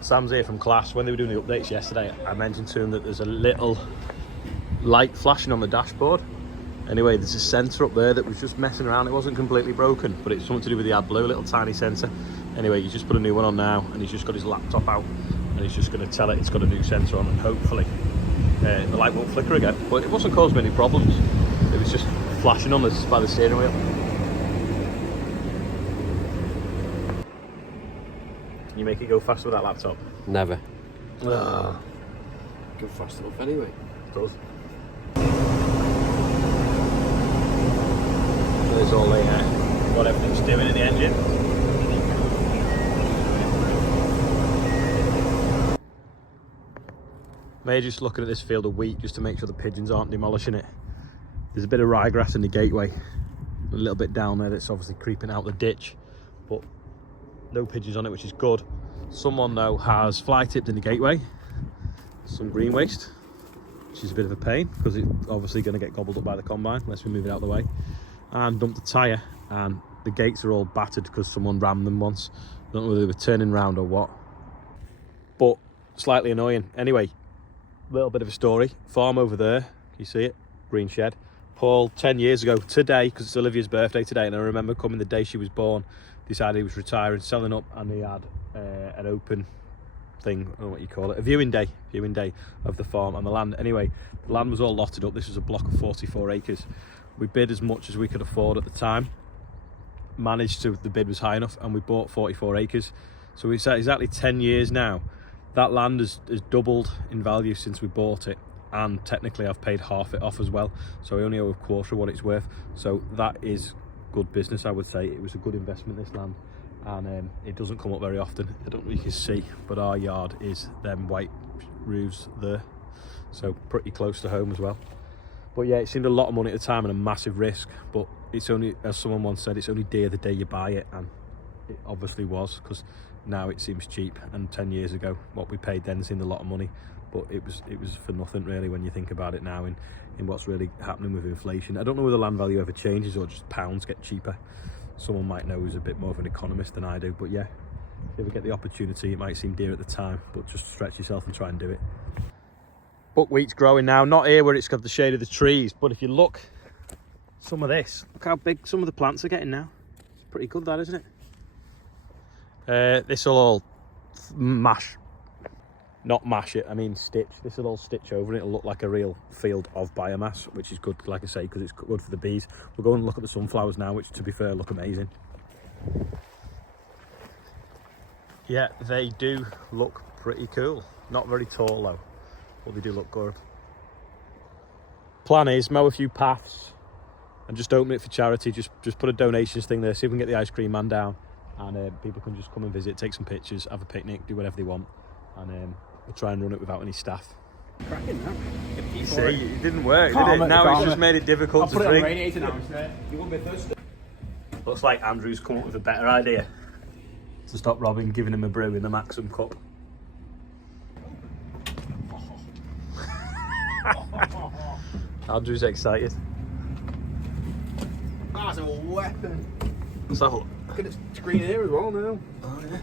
Sam's here from class. When they were doing the updates yesterday, I mentioned to him that there's a little light flashing on the dashboard. Anyway, there's a sensor up there that was just messing around. It wasn't completely broken, but it's something to do with the AdBlue, a little tiny sensor. Anyway, he's just put a new one on now, and he's just got his laptop out, and he's just going to tell it it's got a new sensor on, and hopefully the light won't flicker again. But it wasn't causing me any problems. It was just flashing on this by the steering wheel. Can you make it go faster with that laptop? Never. Ah. Go fast enough anyway. It does. There's all the what everything's doing in the engine. Maybe just looking at this field of wheat just to make sure the pigeons aren't demolishing it. There's a bit of ryegrass in the gateway, a little bit down there that's obviously creeping out the ditch, but no pigeons on it, which is good. Someone though has fly tipped in the gateway some green waste, which is a bit of a pain because it's obviously going to get gobbled up by the combine unless we move it out of the way, and dumped the tyre, and the gates are all battered because someone rammed them once. I don't know whether they were turning round or what, but slightly annoying. Anyway, little bit of a story. Farm over there, you see it, green shed. Paul, 10 years ago today, because it's Olivia's birthday today, and I remember coming the day she was born, decided he was retiring, selling up, and he had an open thing, I don't know what you call it, a viewing day of the farm and the land. Anyway, the land was all lotted up. This was a block of 44 acres. We bid as much as we could afford at the time, managed to, the bid was high enough, and we bought 44 acres. So it's exactly 10 years now. That land has doubled in value since we bought it, and technically I've paid half it off as well, so I only owe a quarter of what it's worth. So that is good business, I would say. It was a good investment, this land, and it doesn't come up very often. I don't know if you can see, but our yard is them white roofs there, so pretty close to home as well. But yeah, it seemed a lot of money at the time and a massive risk, but it's only, as someone once said, it's only dear the day you buy it, and it obviously was, because now it seems cheap, and 10 years ago what we paid then seemed a lot of money, but it was for nothing really when you think about it now in what's really happening with inflation. I don't know whether land value ever changes or just pounds get cheaper. Someone might know who's a bit more of an economist than I do, but yeah, if you ever get the opportunity, it might seem dear at the time, but just stretch yourself and try and do it. Buckwheat's growing now, not here where it's got the shade of the trees, but if you look, some of this, look how big some of the plants are getting now. It's pretty good, that, isn't it? This will all not mash it, I mean stitch. This will all stitch over and it'll look like a real field of biomass, which is good, like I say, because it's good for the bees. We'll go and look at the sunflowers now, which to be fair look amazing. Yeah, they do look pretty cool. Not very tall though, but they do look good. Plan is mow a few paths and just open it for charity. Just put a donations thing there, see if we can get the ice cream man down, and people can just come and visit, take some pictures, have a picnic, do whatever they want, and we'll try and run it without any staff. Cracking that. You see, it didn't work, did it? Now it's just made it difficult to drink. I'll put it on radiator now instead. You won't be thirsty. Looks like Andrew's come up with a better idea to stop Robin giving him a brew in the Maxim cup. Andrew's excited. That's a weapon. Let's have a look. Look at the screen here as well now. Oh yeah.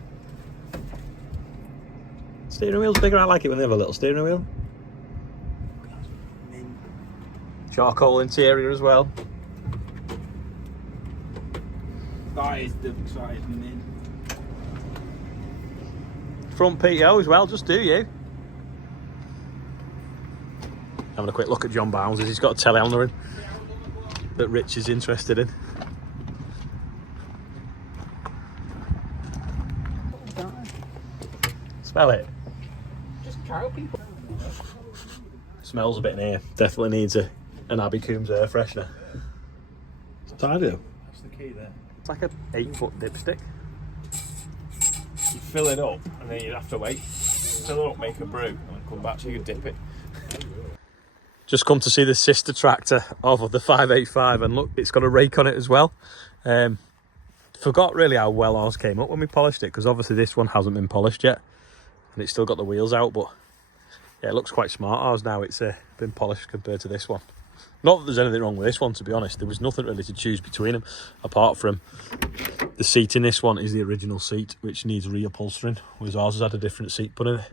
Steering wheel's bigger. I like it when they have a little steering wheel. Charcoal interior as well. That is mint. Front PO as well, just do you. Having a quick look at John Bounds as he's got a telly under him that Rich is interested in. Smell it. Just cow people. Smells a bit in here. Definitely needs an Abbey Coombs air freshener. It's tidy though. That's the key there. It's like an 8-foot dipstick. You fill it up and then you'd have to wait. Fill it up, make a brew, and then come back so you can dip it. Just come to see the sister tractor of the 585, and look, it's got a rake on it as well. Forgot really how well ours came up when we polished it, because obviously this one hasn't been polished yet and it's still got the wheels out, but yeah, it looks quite smart. Ours now, it's been polished compared to this one. Not that there's anything wrong with this one, to be honest. There was nothing really to choose between them apart from The seat in this one is the original seat, which needs reupholstering, whereas ours has had a different seat put in it.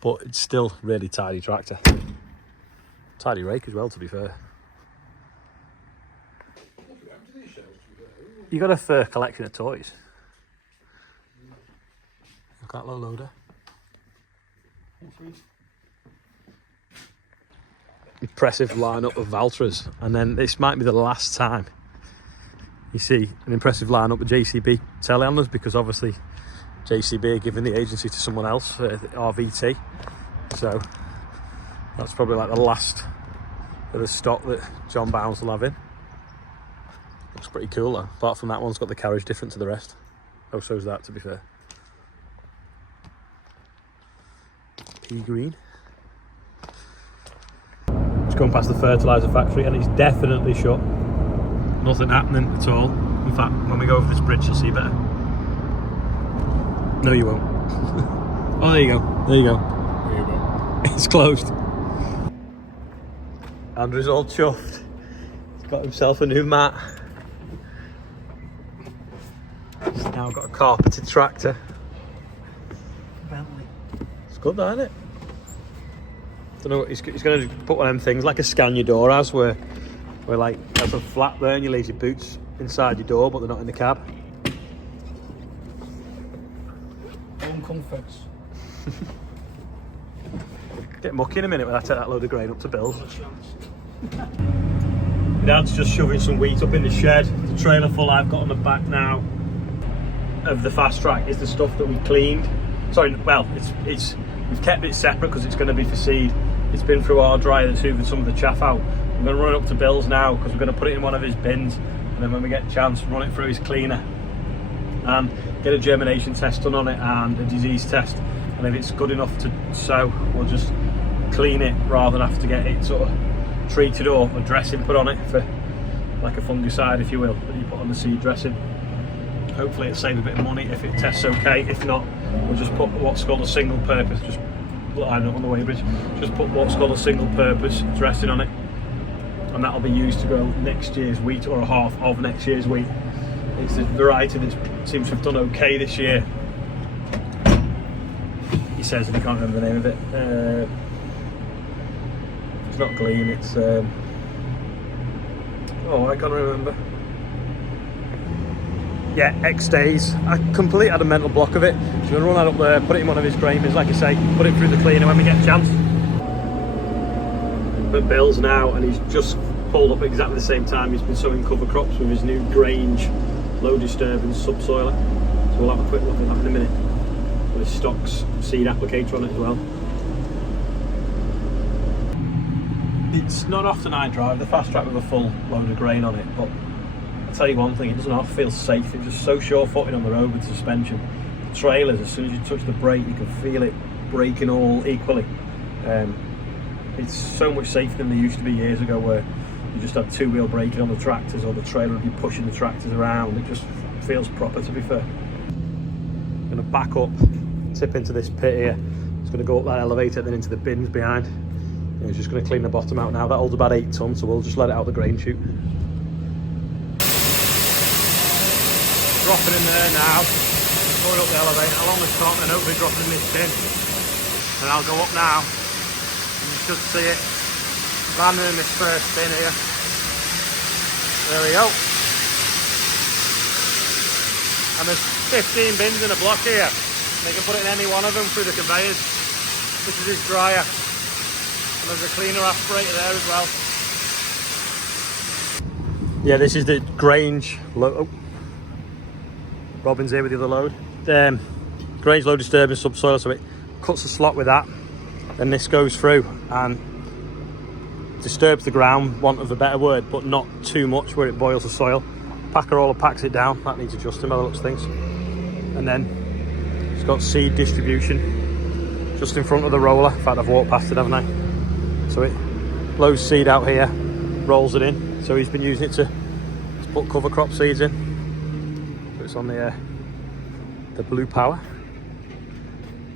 But it's still really tidy tractor. Tidy rake as well, to be fair. You got a fair collection of toys. Look at that low loader. Impressive lineup of Valtras, and then this might be the last time you see an impressive lineup of JCB telehandlers, because obviously JCB are giving the agency to someone else, RVT. So that's probably like the last bit of stock that John Bounds will have in. Looks pretty cool though. Apart from that one's got the carriage different to the rest. Oh, so's that, to be fair. Pea green. Just going past the fertiliser factory, and it's definitely shut. Nothing happening at all. In fact, when we go over this bridge, you'll see better. No, you won't. Oh, there you go. There you go. There you go. It's closed. Andrew's all chuffed. He's got himself a new mat. He's now got a carpeted tractor. Bentley. It's good, though, isn't it? Don't know. He's going to put one of them things like a scan your door as, where like there's a flap there and you leave your boots inside your door, but they're not in the cab. Home comforts. Get mucky in a minute when I take that load of grain up to Bill's. My dad's just shoving some wheat up in the shed. The trailer full I've got on the back now of the fast track is the stuff that we cleaned. Sorry, well, it's we've kept it separate because it's going to be for seed. It's been through our dryer that's hoovered some of the chaff out. I'm going to run it up to Bill's now because we're going to put it in one of his bins, and then when we get a chance, run it through his cleaner and get a germination test done on it and a disease test. And if it's good enough to sow, we'll just clean it rather than have to get it sort of treated or dressing put on it for like a fungicide, if you will, that you put on the seed dressing. Hopefully it'll save a bit of money if it tests okay. If not, we'll just put what's called a single purpose, just line up on the weighbridge, just put what's called a single purpose dressing on it, and that'll be used to grow next year's wheat or a half of next year's wheat. It's a variety that seems to have done okay this year. He says, and I can't remember the name of it. It's not Gleam, it's oh, I can't remember. Yeah, X Days. I completely had a mental block of it. So I'm going to run that up there, put it in one of his grain bins, like I say, put it through the cleaner when we get a chance. But Bill's now, and he's just pulled up at exactly the same time. He's been sowing cover crops with his new Grange low disturbance subsoiler. So we'll have a quick look at that in a minute. With his stocks seed applicator on it as well. It's not often I drive the fast track with a full load of grain on it, but I'll tell you one thing, it doesn't half feel safe. It's just so sure-footed on the road with suspension. The trailers, as soon as you touch the brake, you can feel it braking all equally. It's so much safer than they used to be years ago, where you just had two-wheel braking on the tractors, or the trailer would be pushing the tractors around. It just feels proper, to be fair. I'm going to back up, tip into this pit here. It's going to go up that elevator, then into the bins behind. And it's just going to clean the bottom out now. That holds about 8 tonnes, so we'll just let it out the grain chute. Dropping in there now, going up the elevator along the top, and hopefully dropping in this bin. And I'll go up now, and you should see it landing in this first bin here. There we go. And there's 15 bins in a block here. They can put it in any one of them through the conveyors. This is his dryer. And there's a cleaner aspirator there as well. Yeah, this is the Grange low. Oh. Robin's here with the other load. Grange low disturbance subsoil, so it cuts the slot with that. Then this goes through and disturbs the ground, want of a better word, but not too much where it boils the soil. Packer roller packs it down. That needs adjusting by the looks of things. And then it's got seed distribution just in front of the roller. In fact, I've walked past it, haven't I? So it blows seed out here, rolls it in. So he's been using it to put cover crop seeds in. So it's on the Blue Power,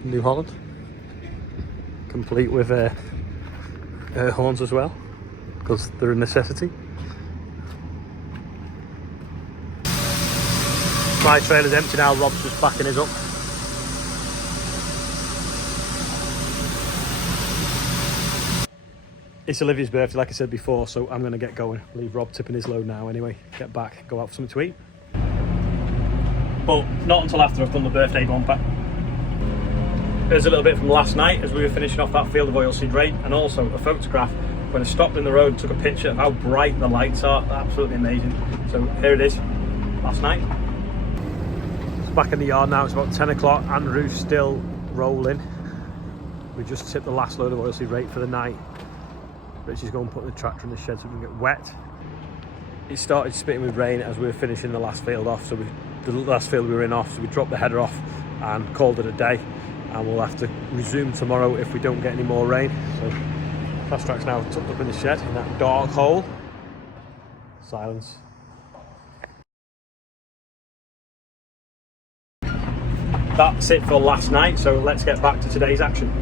New Holland, complete with air horns as well, because they're a necessity. My trailer's empty now, Rob's just backing his up. It's Olivia's birthday, like I said before, so I'm going to get going. Leave Rob tipping his load now anyway. Get back, go out for something to eat. But not until after I've done the birthday bumper. Here's a little bit from last night as we were finishing off that field of oilseed rape, and also a photograph when I stopped in the road and took a picture of how bright the lights are. Absolutely amazing. So here it is, last night. It's back in the yard now, it's about 10 o'clock. Andrew's still rolling. We just tipped the last load of oilseed rape for the night. Richie's going to put the tractor in the shed so we can get wet. It started spitting with rain as we were finishing the last field off, so the last field we were in off, so we dropped the header off and called it a day, and we'll have to resume tomorrow if we don't get any more rain. So fast track's now tucked up in the shed in that dark hole. Silence. That's it for last night, so let's get back to today's action.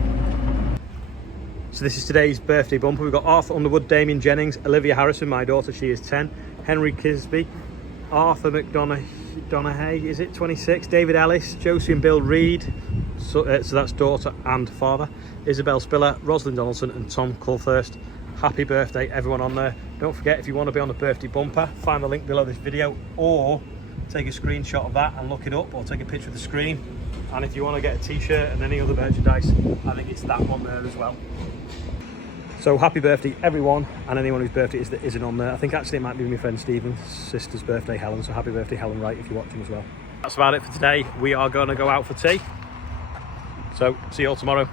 So this is today's birthday bumper. We've got Arthur Underwood, Damien Jennings, Olivia Harrison, my daughter, she is 10, Henry Kisby, Arthur McDonough, is it 26, David Ellis, Josie and Bill Reed, so that's daughter and father, Isabel Spiller, Rosalind Donaldson and Tom Culthurst. Happy birthday everyone on there. Don't forget, if you want to be on the birthday bumper, find the link below this video, or take a screenshot of that and look it up, or take a picture of the screen. And if you want to get a t-shirt and any other merchandise, I think it's that one there as well. So happy birthday everyone, and anyone whose birthday is that isn't on there. I think actually it might be my friend Stephen's sister's birthday, Helen, so happy birthday Helen Wright if you're watching as well. That's about it for today. We are going to go out for tea, so see you all tomorrow.